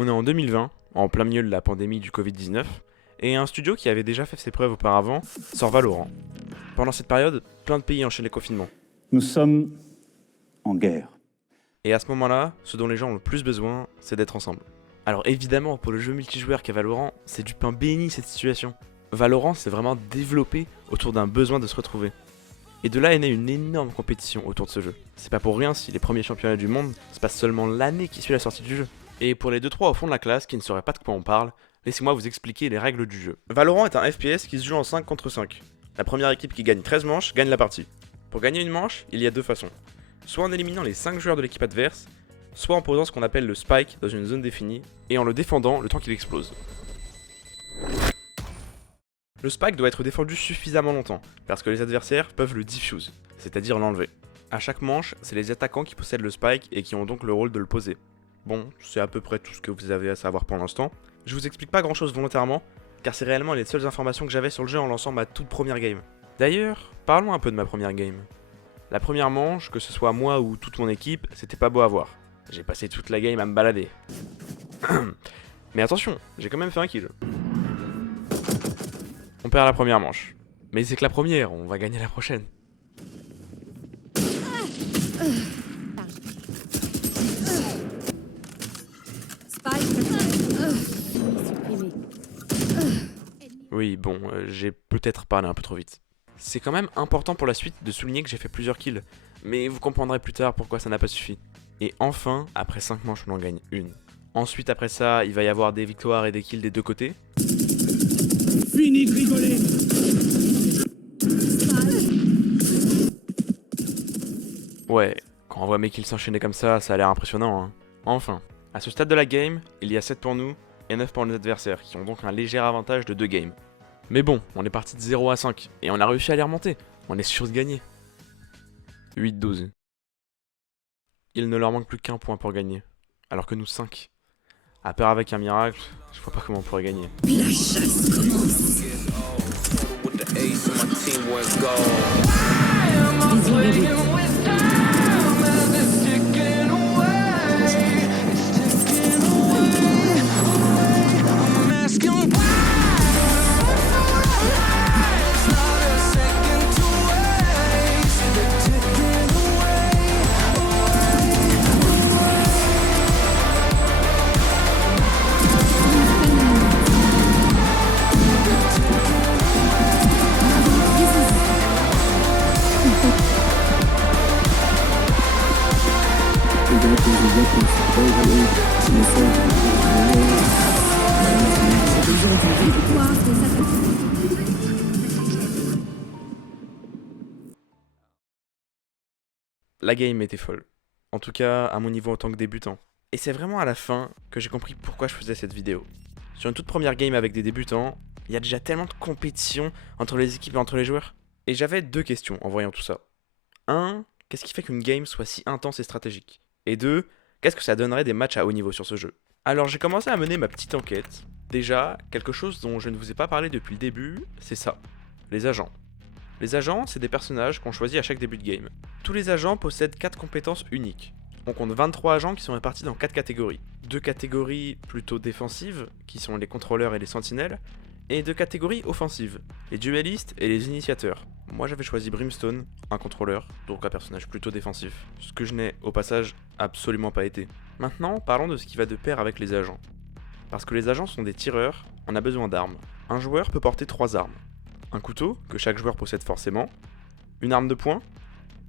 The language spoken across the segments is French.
On est en 2020, en plein milieu de la pandémie du Covid-19, et un studio qui avait déjà fait ses preuves auparavant sort Valorant. Pendant cette période, plein de pays enchaînent les confinements. Nous sommes en guerre. Et à ce moment-là, ce dont les gens ont le plus besoin, c'est d'être ensemble. Alors évidemment, pour le jeu multijoueur qu'est Valorant, c'est du pain béni cette situation. Valorant s'est vraiment développé autour d'un besoin de se retrouver. Et de là est née une énorme compétition autour de ce jeu. C'est pas pour rien si les premiers championnats du monde se passent seulement l'année qui suit la sortie du jeu. Et pour les 2-3 au fond de la classe qui ne sauraient pas de quoi on parle, laissez-moi vous expliquer les règles du jeu. Valorant est un FPS qui se joue en 5 contre 5. La première équipe qui gagne 13 manches gagne la partie. Pour gagner une manche, il y a deux façons. Soit en éliminant les 5 joueurs de l'équipe adverse, soit en posant ce qu'on appelle le spike dans une zone définie, et en le défendant le temps qu'il explose. Le spike doit être défendu suffisamment longtemps, parce que les adversaires peuvent le diffuse, c'est-à-dire l'enlever. A chaque manche, c'est les attaquants qui possèdent le spike et qui ont donc le rôle de le poser. Bon, c'est à peu près tout ce que vous avez à savoir pour l'instant. Je vous explique pas grand chose volontairement, car c'est réellement les seules informations que j'avais sur le jeu en lançant ma toute première game. D'ailleurs, parlons un peu de ma première game. La première manche, que ce soit moi ou toute mon équipe, c'était pas beau à voir. J'ai passé toute la game à me balader. Mais attention, j'ai quand même fait un kill. On perd la première manche. Mais c'est que la première, on va gagner la prochaine. Oui, bon, j'ai peut-être parlé un peu trop vite. C'est quand même important pour la suite de souligner que j'ai fait plusieurs kills, mais vous comprendrez plus tard pourquoi ça n'a pas suffi. Et enfin, après 5 manches, on en gagne une. Ensuite, après ça, il va y avoir des victoires et des kills des deux côtés. Fini de rigoler. Ouais, quand on voit mes kills s'enchaîner comme ça a l'air impressionnant, hein. Enfin, à ce stade de la game, il y a 7 pour nous et 9 pour nos adversaires, qui ont donc un léger avantage de 2 games. Mais bon, on est parti de 0 à 5, et on a réussi à les remonter, on est sûr de gagner. 8-12. Il ne leur manque plus qu'un point pour gagner, alors que nous 5. À part avec un miracle, je vois pas comment on pourrait gagner. La chasse commence. Vision réduite. Victoire des attaquants. La game était folle. En tout cas, à mon niveau en tant que débutant. Et c'est vraiment à la fin que j'ai compris pourquoi je faisais cette vidéo. Sur une toute première game avec des débutants, il y a déjà tellement de compétition entre les équipes et entre les joueurs. Et j'avais deux questions en voyant tout ça. 1. Qu'est-ce qui fait qu'une game soit si intense et stratégique? Et 2. Qu'est-ce que ça donnerait des matchs à haut niveau sur ce jeu? Alors j'ai commencé à mener ma petite enquête. Déjà, quelque chose dont je ne vous ai pas parlé depuis le début, c'est ça. Les agents. Les agents, c'est des personnages qu'on choisit à chaque début de game. Tous les agents possèdent 4 compétences uniques. On compte 23 agents qui sont répartis dans 4 catégories. 2 catégories plutôt défensives, qui sont les contrôleurs et les sentinelles, et 2 catégories offensives, les duellistes et les initiateurs. Moi j'avais choisi Brimstone, un contrôleur, donc un personnage plutôt défensif, ce que je n'ai au passage absolument pas été. Maintenant, parlons de ce qui va de pair avec les agents. Parce que les agents sont des tireurs, on a besoin d'armes. Un joueur peut porter 3 armes. Un couteau, que chaque joueur possède forcément, une arme de poing,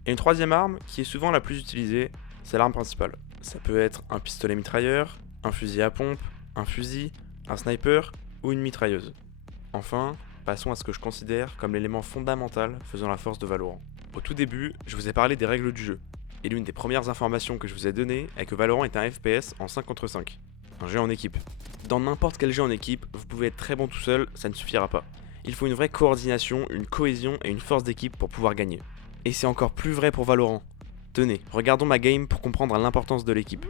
et une troisième arme qui est souvent la plus utilisée, c'est l'arme principale. Ça peut être un pistolet mitrailleur, un fusil à pompe, un fusil, un sniper ou une mitrailleuse. Enfin, passons à ce que je considère comme l'élément fondamental faisant la force de Valorant. Au tout début, je vous ai parlé des règles du jeu, et l'une des premières informations que je vous ai données est que Valorant est un FPS en 5 contre 5, un jeu en équipe. Dans n'importe quel jeu en équipe, vous pouvez être très bon tout seul, ça ne suffira pas. Il faut une vraie coordination, une cohésion et une force d'équipe pour pouvoir gagner. Et c'est encore plus vrai pour Valorant. Tenez, regardons ma game pour comprendre l'importance de l'équipe.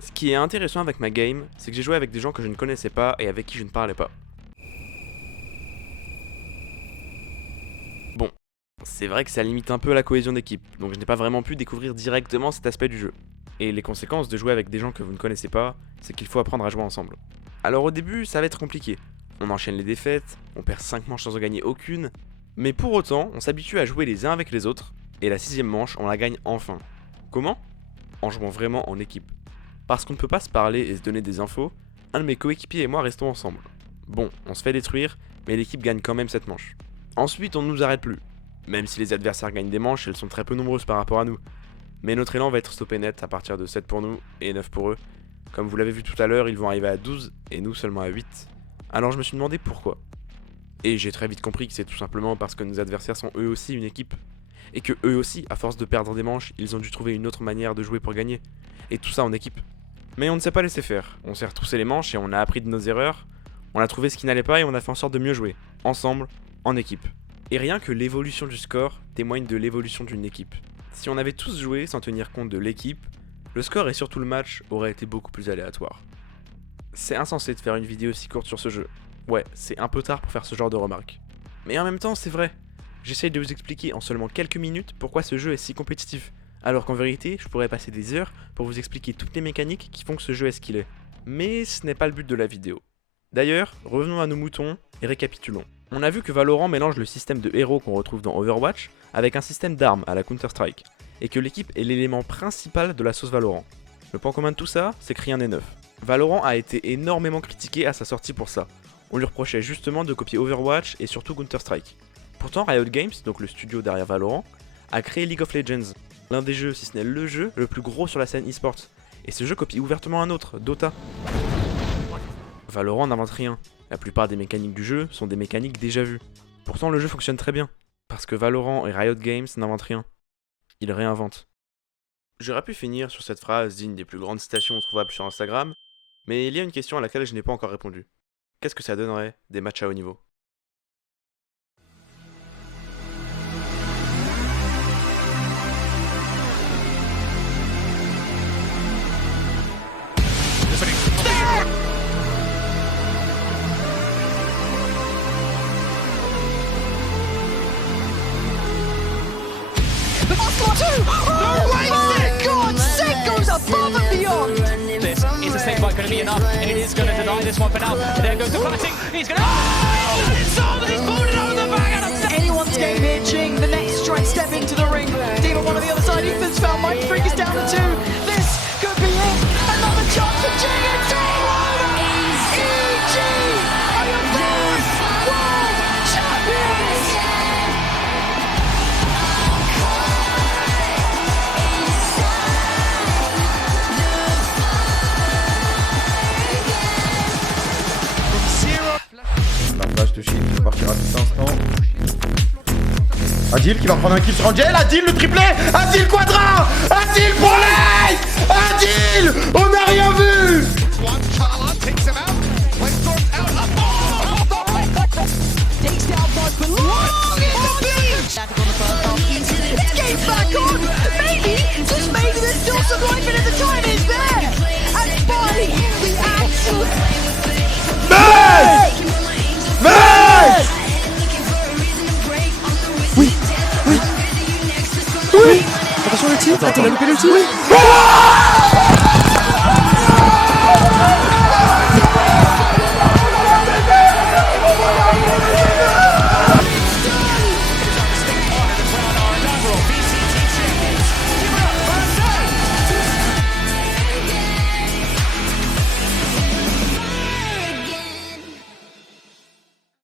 Ce qui est intéressant avec ma game, c'est que j'ai joué avec des gens que je ne connaissais pas et avec qui je ne parlais pas. Bon, c'est vrai que ça limite un peu la cohésion d'équipe, donc je n'ai pas vraiment pu découvrir directement cet aspect du jeu. Et les conséquences de jouer avec des gens que vous ne connaissez pas, c'est qu'il faut apprendre à jouer ensemble. Alors au début, ça va être compliqué. On enchaîne les défaites, on perd 5 manches sans en gagner aucune, mais pour autant, on s'habitue à jouer les uns avec les autres, et la 6ème manche, on la gagne enfin. Comment? En jouant vraiment en équipe. Parce qu'on ne peut pas se parler et se donner des infos, un de mes coéquipiers et moi restons ensemble. Bon, on se fait détruire, mais l'équipe gagne quand même cette manche. Ensuite, on ne nous arrête plus. Même si les adversaires gagnent des manches, elles sont très peu nombreuses par rapport à nous. Mais notre élan va être stoppé net à partir de 7 pour nous et 9 pour eux. Comme vous l'avez vu tout à l'heure, ils vont arriver à 12 et nous seulement à 8. Alors je me suis demandé pourquoi. Et j'ai très vite compris que c'est tout simplement parce que nos adversaires sont eux aussi une équipe. Et que eux aussi, à force de perdre des manches, ils ont dû trouver une autre manière de jouer pour gagner. Et tout ça en équipe. Mais on ne s'est pas laissé faire. On s'est retroussé les manches et on a appris de nos erreurs. On a trouvé ce qui n'allait pas et on a fait en sorte de mieux jouer. Ensemble, en équipe. Et rien que l'évolution du score témoigne de l'évolution d'une équipe. Si on avait tous joué sans tenir compte de l'équipe, le score et surtout le match auraient été beaucoup plus aléatoires. C'est insensé de faire une vidéo si courte sur ce jeu. Ouais, c'est un peu tard pour faire ce genre de remarques. Mais en même temps, c'est vrai. J'essaye de vous expliquer en seulement quelques minutes pourquoi ce jeu est si compétitif. Alors qu'en vérité, je pourrais passer des heures pour vous expliquer toutes les mécaniques qui font que ce jeu est ce qu'il est. Mais ce n'est pas le but de la vidéo. D'ailleurs, revenons à nos moutons et récapitulons. On a vu que Valorant mélange le système de héros qu'on retrouve dans Overwatch avec un système d'armes à la Counter-Strike, et que l'équipe est l'élément principal de la sauce Valorant. Le point commun de tout ça, c'est que rien n'est neuf. Valorant a été énormément critiqué à sa sortie pour ça. On lui reprochait justement de copier Overwatch et surtout Counter-Strike. Pourtant Riot Games, donc le studio derrière Valorant, a créé League of Legends, l'un des jeux, si ce n'est le jeu, le plus gros sur la scène e-sport. Et ce jeu copie ouvertement un autre, Dota. Valorant n'invente rien. La plupart des mécaniques du jeu sont des mécaniques déjà vues. Pourtant le jeu fonctionne très bien. Parce que Valorant et Riot Games n'inventent rien. Ils réinventent. J'aurais pu finir sur cette phrase digne des plus grandes citations trouvables sur Instagram, mais il y a une question à laquelle je n'ai pas encore répondu. Qu'est-ce que ça donnerait des matchs à haut niveau ? Is a snake bite going to be enough? It is going to deny this one for now. There goes the planting. He's going to. Oh! It's over! He's pulled it out of the bag. Anyone's game here. Jing, the next straight step into the ring. Demon one on the other side. Ethan's found Mike Freak is down to 2. This could be it. Another chance for Jing. It's all over. EG are your first world champions. La flash de Shin qui partira à tout instant. Adil qui va prendre un kill sur Angel. Adil le triplé. Adil quadra. Adil pour l'ace. Adil. On n'a rien vu. Attention le tir, t'as loupé le tir. Oh